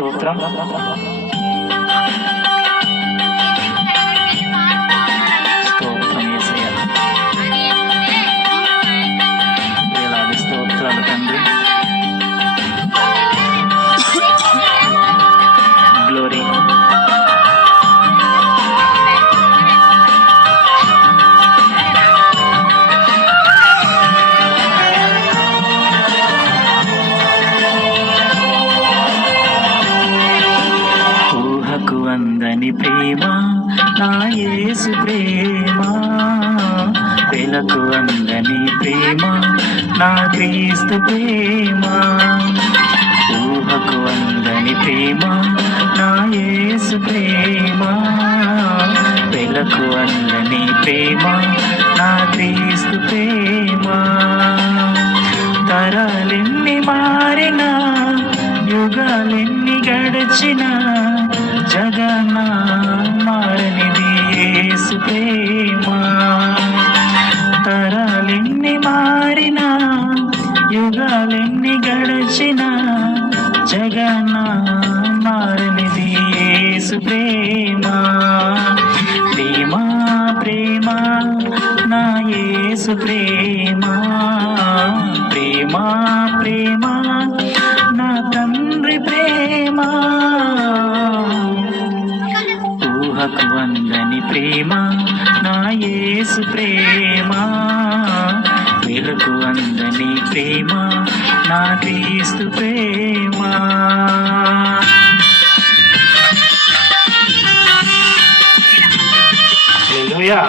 స్తోత్రం. స్తోత్రం యేసయ్య. వేలాది స్తోత్రాలు తండ్రి. గ్లోరీ. అందని ప్రేమ నా యేసు ప్రేమ, వెలకు అందని ప్రేమ నా క్రీస్తు ప్రేమ. ఊహకు అందని ప్రేమ నా యేసు ప్రేమ, వెలకు అందని ప్రేమ నా క్రీస్తు ప్రేమ. తరాలెన్ని మారినా, యుగాలెన్ని గడిచినా, జగన్న మారనిది యేసు ప్రేమ. తరాలెన్ని మారినా, యుగాలెన్ని గడిచినా, జగన్న మారనిది యేసు ప్రేమ. ప్రేమ ప్రేమ నా యేసు ప్రేమ, ప్రేమ ప్రేమ నా తండ్రి ప్రేమ. ఊహకు అందని ప్రేమ నా యేసు ప్రేమ, వెలుగు అందని ప్రేమ నా క్రీస్తు ప్రేమ. హల్లెలూయా.